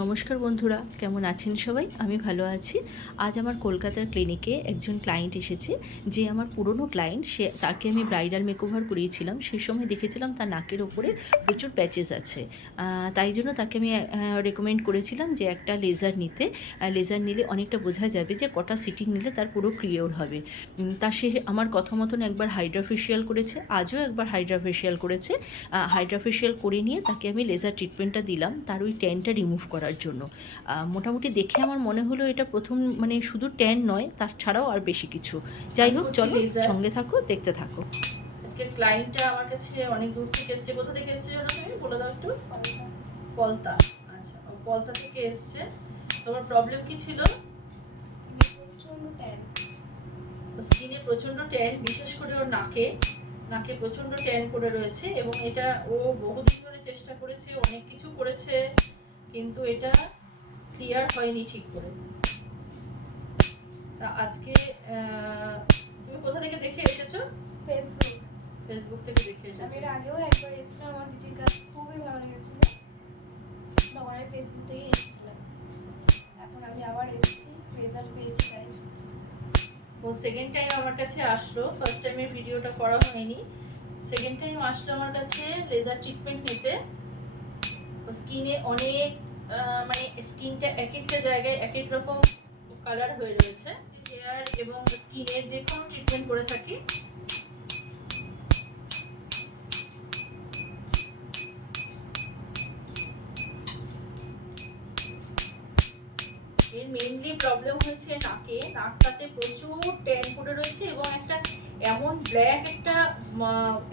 নমস্কার বন্ধুরা, কেমন আছেন সবাই? আমি ভালো আছি। আজ আমার কলকাতার ক্লিনিকে একজন ক্লায়েন্ট এসেছে, যে আমার পুরনো ক্লায়েন্ট সে তাকে আমি ব্রাইডাল মেকওভার করিয়েছিলাম। সেই সময় দেখেছিলাম তার নাকের ওপরে প্রচুর প্যাচেস আছে। তাই জন্য তাকে আমি রেকমেন্ড করেছিলাম যে একটা লেজার নিতে। লেজার নিলে অনেকটা বোঝা যাবে যে কটা সিটিং নিলে তার পুরো ক্লিওর হবে। তা সে আমার কথা মতন একবার হাইড্রাফেশিয়াল করেছে, আজও একবার হাইড্রাফেশিয়াল করেছে। হাইড্রাফেশিয়াল করে নিয়ে তাকে আমি লেজার ট্রিটমেন্টটা দিলাম। তার ওই ট্যানটা রিমুভ করার জন্য। মোটামুটি দেখে আমার মনে হলো এটা প্রথম মানে শুধু ট্যান নয় তার ছাড়াও আর বেশি কিছু। যাই হোক করছি চলো সঙ্গে থাকো দেখতে থাকো। আজকে ক্লায়েন্টটা আমার কাছে অনেক দূর থেকে এসছে। কোথা থেকে এসছে জানো তুমি? বলে দাও একটু। পলতা। আচ্ছা পলতা থেকে এসছে। তোমার প্রবলেম কি ছিল? স্কিনে প্রচণ্ড ট্যান বিশেষ করে ওর নাকে। নাকে প্রচণ্ড ট্যান করে রয়েছে এবং এটা ও বহুদিন ধরে চেষ্টা করেছে অনেক কিছু করেছে। কিন্তু এটা ক্লিয়ার হয়নি ঠিক করে। তা আজকে তুমি কোথা থেকে দেখে এসেছ? ফেসবুক ফেসবুক থেকে দেখে আমি এসেছ এর আগেও একবার এসেছিলাম আমার দিদির কাজ খুবই ভালো লেগেছিল। তখন আমি ফেসবুক থেকেই এসেছিলাম এখন আমি আবার এসেছি রেজাল্ট পেয়েছি তাই। ও সেকেন্ড টাইম আমার কাছে আসলো। ফার্স্ট টাইমের ভিডিওটা করা হয়নি। সেকেন্ড টাইম আসলো আমার কাছে লেজার ট্রিটমেন্ট নিতে। স্কিনে অনেক মানে স্কিনটা এক একটা জায়গায় এক এক রকম কালার হয়ে রয়েছে। হেয়ার এবং স্কিনের যে কোনো ট্রিটমেন্ট করে থাকি। এর মেইনলি প্রবলেম হয়েছে নাকে। নাকটাতে প্রচুর ট্যান পড়ে রয়েছে এবং একটা এমন ব্ল্যাক একটা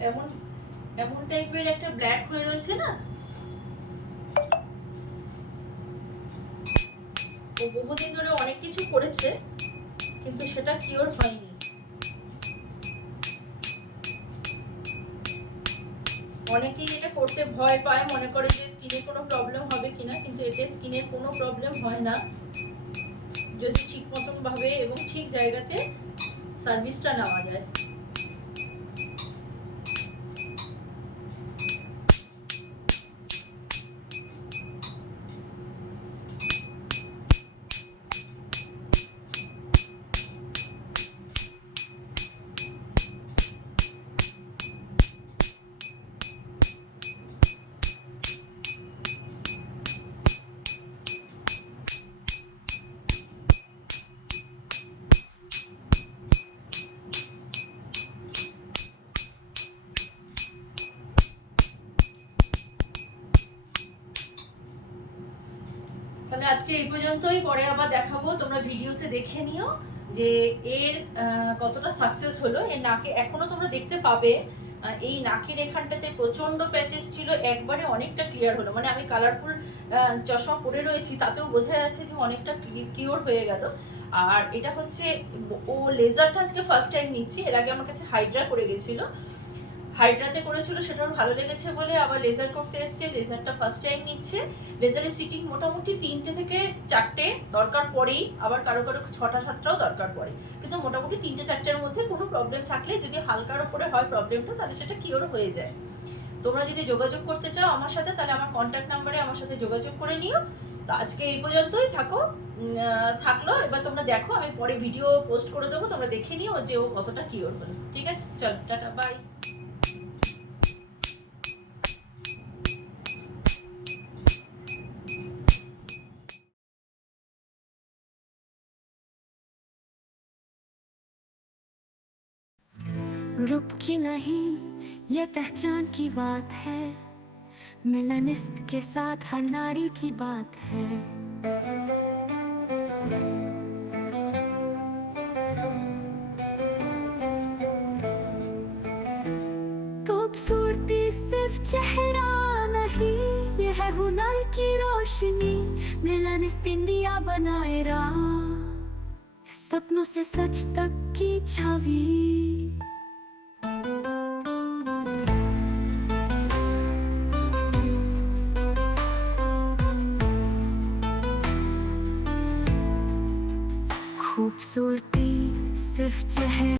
এমন এমন টাইপের একটা ব্ল্যাক হয়ে রয়েছে না? ও বহুদিন ধরে অনেক কিছু করেছে, কিন্তু সেটা কিওর হয়নি। অনেকেই এটা করতে ভয় পায়, মনে করে যে স্কিনে কোনো প্রবলেম হবে কিনা, কিন্তু এতে স্কিনের কোনো প্রবলেম হয় না। যদি ঠিক মতন ভাবে এবং ঠিক জায়গাতে সার্ভিসটা নেওয়া যায়। তাহলে আজকে এই পর্যন্তই। পরে আবার দেখাবো। তোমরা ভিডিওতে দেখে নিও যে এর কতটা সাকসেস হলো। এর নাকে এখনও তোমরা দেখতে পাবে এই নাকের এখানটাতে প্রচণ্ড প্যাচেস ছিল। একবারে অনেকটা ক্লিয়ার হলো। মানে আমি কালারফুল চশমা পরে রয়েছি, তাতেও বোঝা যাচ্ছে যে অনেকটা কিওর হয়ে গেল। আর এটা হচ্ছে, ও লেজারটা আজকে ফার্স্ট টাইম নিচ্ছি। এর আগে আমার কাছে হাইড্রা করে গেছিল। হাইড্রাতে করেছিল, সেটা ওর ভালো লেগেছে বলে আবার লেজার করতে এসছে লেজারটা ফার্স্ট টাইম নিচ্ছে। লেজারের সিটিং মোটামুটি তিনটে থেকে চারটে দরকার পড়েই আবার কারও কারও ছটা, সাতটাও দরকার পড়ে কিন্তু মোটামুটি তিনটে, চারটের মধ্যে কোনো প্রবলেম থাকলে যদি হালকার ওপরে হয় প্রবলেমটা তাহলে সেটা কিওর হয়ে যায়। তোমরা যদি যোগাযোগ করতে চাও আমার সাথে, তাহলে আমার কন্ট্যাক্ট নাম্বারে আমার সাথে যোগাযোগ করে নিও। তো আজকে এই পর্যন্তই, থাকো। থাকল, এবার তোমরা দেখো, আমি পরে ভিডিও পোস্ট করে দেবো, তোমরা দেখে নিও যে ও কতটা কিওর হলো। ঠিক আছে? চল, টাটা বাই रूप की नहीं, ये पहचान की बात है। मिलनिस्त के साथ हर नारी की बात है। खूबसूरती सिर्फ़ चेहरा नहीं ये है हुनर की रोशनी। मिलनिस्त इंडिया बनाए राह, सपनों से सच तक की छवि। खूबसूरती सिर्फ चेहरे